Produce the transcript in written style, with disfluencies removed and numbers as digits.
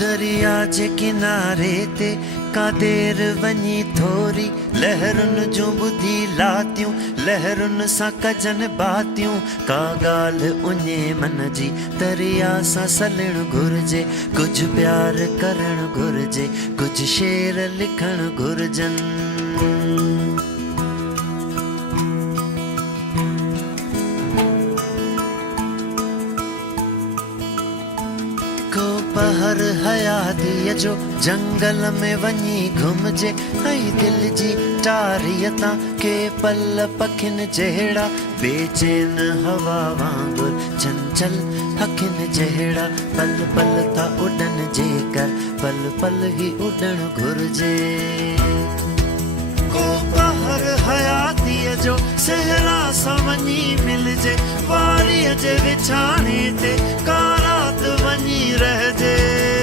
दरिया जे किनारे ते का देर वञी थोरी लहरुनि जूं ॿुधी लातियूं लहरुनि सां कजन बातियूं का ॻाल्हि उञे मन जी दरिया सां सलणु घुरिजे कुझु प्यार करणु घुरिजे कुझु शेर लिखणु घुरिजनि पहर हयातीअ जो जंगल में वञी घुमजे ऐं दिलि जी टारीअ तां के पल पखियुनि जहिड़ा बेचैन हवा वांगुर चंचल अखियुनि जहिड़ा पल पल था उॾनि जेकर पल पल ई उॾणु घुरिजे को पहर हयातीअ जो सहरा सां वञी मिलजे वारीअ जे विछाणे ते का रात वञी रहजे